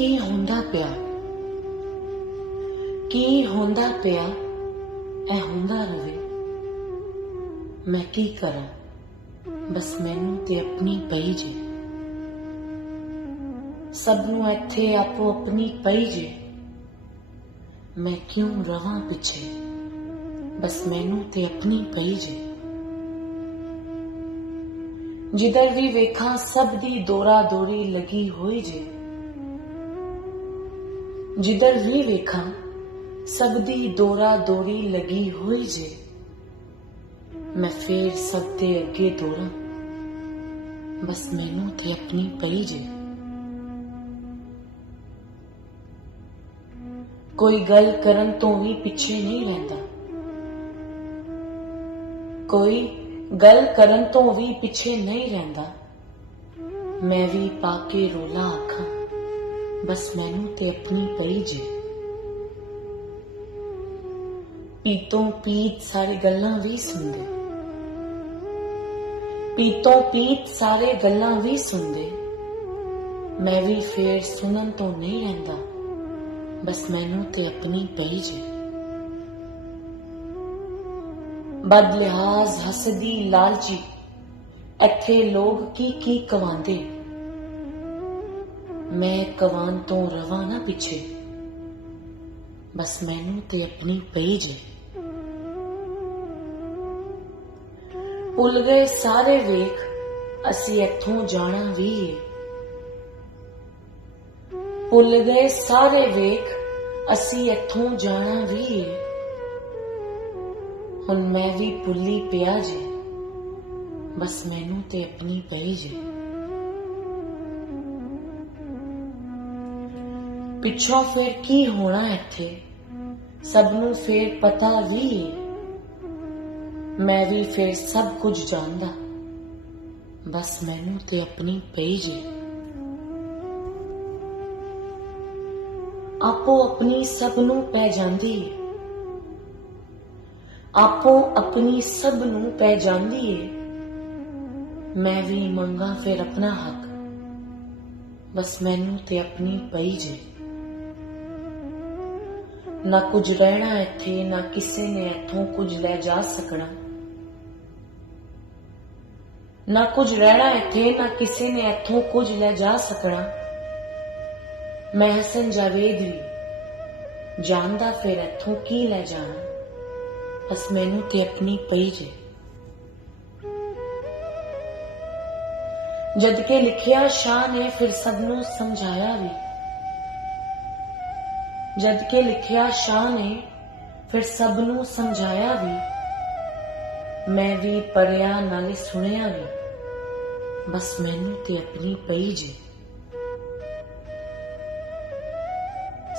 ਕੀ ਹੁੰਦਾ ਪਿਆ ਇਹ ਹੁੰਦਾ ਰਵੇ। ਮੈਂ ਕੀ ਕਰਾਂ, ਬਸ ਮੈਨੂੰ ਤੇ ਆਪਣੀ ਪਈ ਜੇ। ਸਭ ਨੂੰ ਇੱਥੇ ਆਪੋ ਆਪਣੀ ਪਈ ਜੇ। ਮੈਂ ਕਿਉਂ ਰਵਾਂ ਪਿੱਛੇ, ਬਸ ਮੈਨੂੰ ਤੇ ਆਪਣੀ ਪਈ ਜੇ। ਜਿੱਧਰ ਵੀ ਵੇਖਾਂ ਸਭ ਦੀ ਦੌਰਾ ਦੌਰੀ ਲੱਗੀ ਹੋਈ ਜੇ। ਜਿੱਧਰ ਵੀ ਵੇਖਾਂ ਸਭ ਦੀ ਦੌਰਾ ਦੌਰੀ ਲੱਗੀ ਹੋਈ ਜੇ। ਮੈਂ ਫੇਰ ਸਭ ਦੇ ਅੱਗੇ ਦੌੜਾਂ, ਬਸ ਮੈਨੂੰ ਤੇ ਆਪਣੀ ਪਈ ਜੇ। ਕੋਈ ਗੱਲ ਕਰਨ ਤੋਂ ਵੀ ਪਿੱਛੇ ਨਹੀਂ ਰਹਿੰਦਾ। ਕੋਈ ਗੱਲ ਕਰਨ ਤੋਂ ਵੀ ਪਿੱਛੇ ਨਹੀਂ ਰਹਿੰਦਾ। ਮੈਂ ਵੀ ਪਾ ਕੇ ਰੋਲਾ ਆਖਾਂ, ਬਸ ਮੈਨੂੰ ਤੇ ਆਪਣੀ ਪਈ ਜੇ। ਪੀਤੋਂ ਪੀਤ ਸਾਰੀ ਗੱਲਾਂ ਵੀ ਸੁਣਦੇ। ਪੀਤੋਂ ਪੀਤ ਸਾਰੇ ਗੱਲਾਂ ਵੀ ਸੁਣਦੇ। ਮੈਂ ਵੀ ਫੇਰ ਸੁਣਨ ਤੋਂ ਨਹੀਂ ਰਹਿੰਦਾ, ਬਸ ਮੈਨੂੰ ਤੇ ਆਪਣੀ ਪਈ ਜੇ। ਬਦਲਿਹਾਜ਼ ਹਸਦੀ ਲਾਲਚੀ ਇੱਥੇ ਲੋਕ ਕੀ ਕਵਾਂਦੇ। ਮੈਂ ਕਵਾਨ ਤੋਂ ਰਵਾਂ ਨਾ ਪਿੱਛੇ, ਬਸ ਮੈਨੂੰ ਤੇ ਆਪਣੀ ਪਈ ਜੇ। ਭੁੱਲ ਗਏ ਸਾਰੇ ਵੇਖ ਅਸੀਂ ਇੱਥੋਂ ਜਾਣਾ ਵੀ ਏ। ਭੁੱਲ ਗਏ ਸਾਰੇ ਵੇਖ ਅਸੀਂ ਇੱਥੋਂ ਜਾਣਾ ਵੀ ਏ। ਹੁਣ ਮੈਂ ਵੀ ਭੁੱਲੀ ਪਿਆ ਜੇ, ਬਸ ਮੈਨੂੰ ਤੇ ਆਪਣੀ ਪਈ ਜੇ। ਪਿੱਛੋਂ ਫੇਰ ਕੀ ਹੋਣਾ ਇੱਥੇ ਸਭ ਨੂੰ ਫੇਰ ਪਤਾ ਵੀ ਏ। ਮੈਂ ਵੀ ਫੇਰ ਸਭ ਕੁਝ ਜਾਣਦਾ, ਬਸ ਮੈਨੂੰ ਤੇ ਆਪਣੀ ਪਈ ਜੇ। ਆਪੋ ਆਪਣੀ ਸਭ ਨੂੰ ਪੈ ਜਾਂਦੀ ਏ। ਆਪੋ ਆਪਣੀ ਸਭ ਨੂੰ ਪੈ ਜਾਂਦੀ ਏ। ਮੈਂ ਵੀ ਮੰਗਾ ਫਿਰ ਆਪਣਾ ਹੱਕ, ਬਸ ਮੈਨੂੰ ਤੇ ਆਪਣੀ ਪਈ ਜੇ। ਨਾ ਕੁਝ ਰਹਿਣਾ ਇੱਥੇ, ਨਾ ਕਿਸੇ ਨੇ ਇੱਥੋਂ ਕੁਝ ਲੈ ਜਾ ਸਕਣਾ। ਨਾ ਕੁਝ ਰਹਿਣਾ ਇੱਥੇ, ਨਾ ਕਿਸੇ ਨੇ ਇੱਥੋਂ ਕੁਝ ਲੈ ਜਾ ਸਕਣਾ। ਮੈਂ ਹਸਨ ਜਾਵੇਦ ਵੀ ਜਾਣਦਾ ਫਿਰ ਇੱਥੋਂ ਕੀ ਲੈ ਜਾਣਾ, ਬਸ ਮੈਨੂੰ ਤੇ ਆਪਣੀ ਪਈ ਜੇ। ਜਦ ਕਿ ਲਿਖਿਆ ਸ਼ਾਹ ਨੇ ਫਿਰ ਸਭ ਨੂੰ ਸਮਝਾਇਆ ਵੀ। ਜਦ ਕਿ ਲਿਖਿਆ ਸ਼ਾਹ ਨੇ ਫਿਰ ਸਭ ਨੂੰ ਸਮਝਾਇਆ ਵੀ। ਮੈਂ ਵੀ ਪੜਿਆ ਨਾਲੇ ਸੁਣਿਆ ਵੀ, ਬਸ ਮੈਨੂੰ ਤੇ ਆਪਣੀ ਪਈ ਜੇ।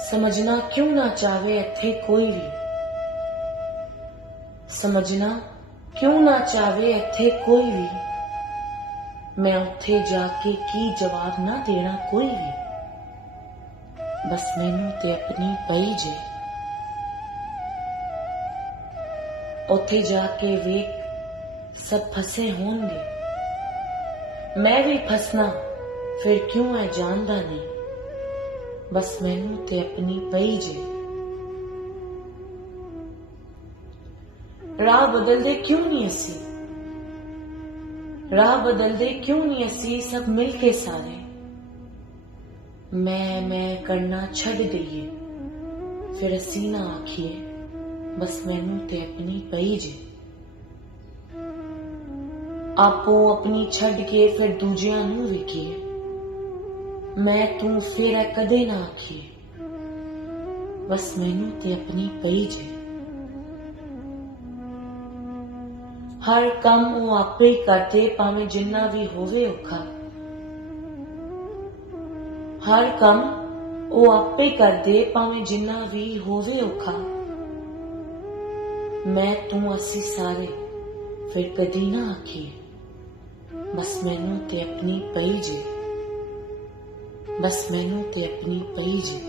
ਸਮਝਣਾ ਕਿਉਂ ਨਾ ਚਾਵੇ ਇੱਥੇ ਕੋਈ ਵੀ। ਸਮਝਣਾ ਕਿਉਂ ਨਾ ਚਾਵੇ ਇੱਥੇ ਕੋਈ ਵੀ। ਮੈਂ ਉੱਥੇ ਜਾ ਕੇ ਕੀ ਜਵਾਬ ਨਾ ਦੇਣਾ ਕੋਈ ਵੀ, ਬਸ ਮੈਨੂੰ ਤੇ ਆਪਣੀ ਪਈ ਜੇ। ਉੱਥੇ ਜਾ ਕੇ ਵੇਖ ਸਭ ਫਸੇ ਹੋਣਗੇ। ਮੈਂ ਵੀ ਫਸਣਾ ਫਿਰ ਕਿਉਂ ਹੈ ਜਾਣਦਾ ਨਹੀਂ, ਬਸ ਮੈਨੂੰ ਤੇ ਆਪਣੀ ਪਈ ਜੇ। ਰਾਹ ਬਦਲਦੇ ਕਿਉਂ ਨਹੀਂ ਅਸੀਂ। ਰਾਹ ਬਦਲਦੇ ਕਿਉਂ ਨਹੀਂ ਅਸੀਂ ਸਭ ਮਿਲ ਕੇ ਸਾਰੇ। ਮੈਂ ਕਰਨਾ ਛੱਡ ਦਈਏ ਫਿਰ ਅਸੀਂ ਨਾ ਆਖੀਏ, ਬਸ ਮੈਨੂੰ ਤੇ ਆਪਣੀ ਪਈ ਜੇ। ਆਪੋ ਆਪਣੀ ਛੱਡ ਕੇ ਫਿਰ ਦੂਜਿਆਂ ਨੂੰ ਵੇਖੀਏ। ਮੈਂ ਤੂੰ ਫਿਰ ਕਦੇ ਨਾ ਆਖੀਏ, ਬਸ ਮੈਨੂੰ ਤੇ ਆਪਣੀ ਪਈ ਜੇ। ਹਰ ਕੰਮ ਉਹ ਆਪੇ ਹੀ ਕਰਦੇ ਭਾਵੇਂ ਜਿੰਨਾ ਵੀ ਹੋਵੇ ਔਖਾ। ਹਰ ਕੰਮ ਉਹ ਆਪੇ ਕਰਦੇ ਭਾਵੇਂ ਜਿੰਨਾ ਵੀ ਹੋਵੇ ਔਖਾ। ਮੈਂ ਤੂੰ ਅਸੀਂ ਸਾਰੇ ਫਿਰ ਕਦੀ ਨਾ ਆਖੀਏ, ਬਸ ਮੈਨੂੰ ਤੇ ਆਪਣੀ ਪਈ ਜੇ। ਬਸ ਮੈਨੂੰ ਤੇ ਆਪਣੀ ਪਈ ਜੇ।